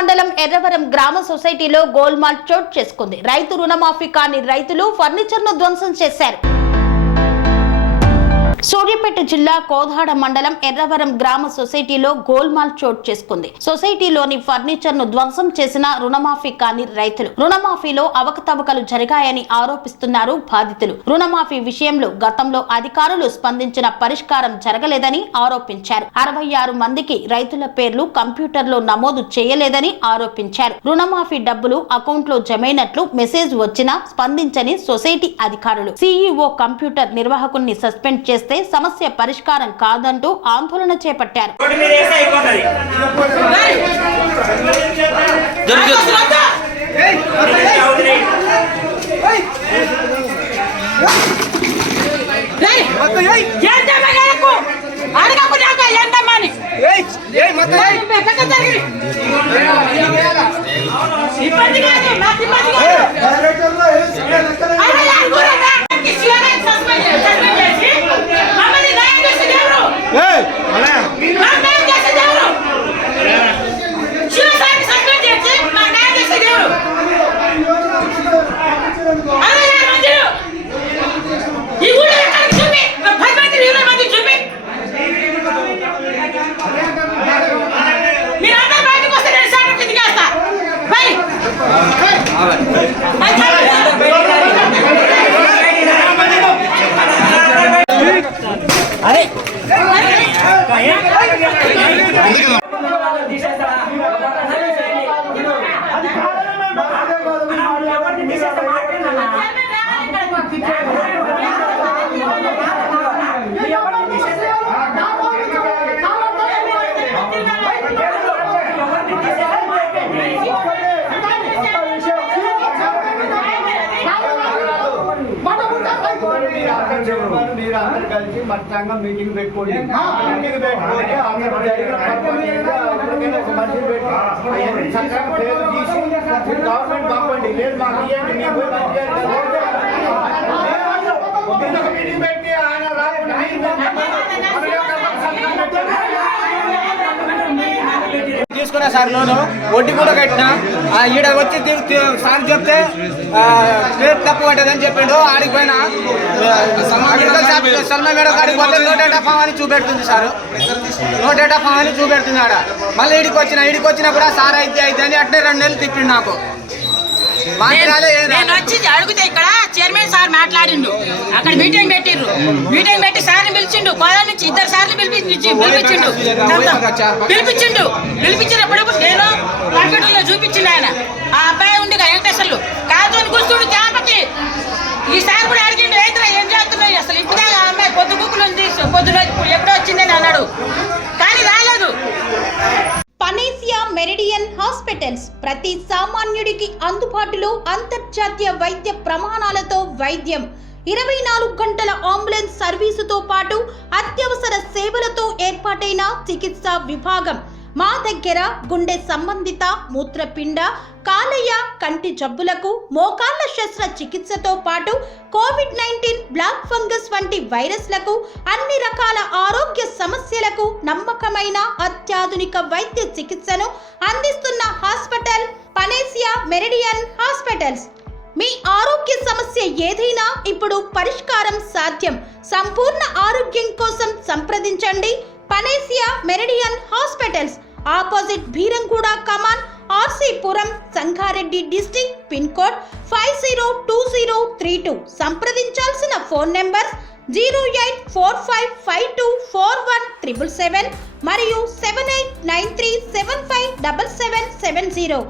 మండలం ఎర్రవరం గ్రామ సొసైటీలో గోల్మాల్ చోటు చేసుకుంది. రైతు రుణమాఫీ కాని రైతులు ఫర్నిచర్ ను ధ్వంసం చేశారు. సూర్యాపేట జిల్లా కోదాడ మండలం ఎర్రవరం గ్రామ సొసైటీలో గోల్మాల్ చోటు చేసుకుంది. సొసైటీలోని ఫర్నిచర్ ను ధ్వంసం చేసిన రుణమాఫీ కాని రైతులు. రుణమాఫీలో అవకతవకలు జరిగాయని ఆరోపిస్తున్నారు బాధితులు. రుణమాఫీ విషయంలో గతంలో అధికారులు స్పందించిన పరిష్కారం జరగలేదని ఆరోపించారు. 66 మందికి రైతుల పేర్లు కంప్యూటర్ లో నమోదు చేయలేదని ఆరోపించారు. రుణమాఫీ డబ్బులు అకౌంట్ లో జమైనట్లు మెసేజ్ వచ్చినా స్పందించని సొసైటీ అధికారులు. సిఇఓ కంప్యూటర్ నిర్వాహకుల్ని సస్పెండ్ చేస్తే సమస్య పరిష్కారం కాదంటూ ఆందోళన చేపట్టారు. మీరు అందరు కలిసి మధ్యాహ్నం మీటింగ్ పెట్టుకోండి. పేరు తీసి గవర్నమెంట్ పంపండి. లేదు మాకు ఇవ్వండి, మేము పోయి మీటింగ్ పెట్టి ఆయన తీసుకున్నా సార్. లోను వడ్డీ కూడా కట్టినా. ఈడ వచ్చి సార్ చెప్తే పేరు తప్పు పట్టదని చెప్పిండు. ఆడికి పోయినా సల్మా మేడం కాడికి పోతే నో డేటా ఫామ్ అని చూపెడుతుంది సార్. నో డేటా ఫామ్ అని చూపెడుతుంది ఆడ. మళ్ళీ ఈడికి వచ్చినా కూడా సార్ అయితే అని అట్నే 2 నెలలు తిప్పిండు నాకు. నేను వచ్చి అడిగితే ఇక్కడ చైర్మన్ సార్ మాట్లాడిండు. అక్కడ మీటింగ్ పెట్టి సార్ని పిలిచిండు. కోదా నుంచి 2 సార్లు పిలిపించినప్పుడు నేను కంప్యూటర్ లో చూపించిండు ఆయన. ఆ అబ్బాయి ఉండి వెంకటేశ్వర్లు కాదు అని కూర్చుండు తేపకి. ఈ సార్ కూడా అడిగిండు, రైతులు ఏం చేస్తున్నాయి అసలు ఇప్పుడు ఆ అమ్మాయి పొద్దు బుక్కులు ఉంది, పొద్దున ఎప్పుడో వచ్చిందని అన్నాడు, కానీ రాలేదు. పనేసియా మెరిడియన్ హాస్పిటల్స్ ప్రతి సామాన్యుడికి అందుబాటులో అంతర్జాతీయ వైద్య ప్రమాణాలతో వైద్యం. 24 గంటల అంబులెన్స్ సర్వీసుతో పాటు అత్యవసర సేవలతో ఏర్పాటైన చికిత్సా విభాగం. మా దగ్గర గుండె సంబంధిత, మూత్రపిండ, కాలేయ, కంటి జబ్బులకు, మోకాళ్ల శస్త్ర చికిత్సతో పాటు కోవిడ్-19, బ్లాక్ ఫంగస్ వంటి వైరస్లకు, అన్ని రకాల ఆరోగ్య సమస్యలకు నమ్మకమైన అత్యాధునిక వైద్య చికిత్సను అందిస్తున్న హాస్పిటల్ పనేసియా మెరిడియన్ హాస్పిటల్స్. మీ ఆరోగ్య సమస్య ఏదైనా ఇప్పుడు పరిష్కారం సాధ్యం. సంపూర్ణ ఆరోగ్యం కోసం సంప్రదించండి panacea meridian hospitals. Opposite Beeramguda కమాన్, RC Puram, Sangareddy district. Pin code 502032. సంప్రదించాల్సిన ఫోన్ నెంబర్ 0845524177 మరియు 7893757770.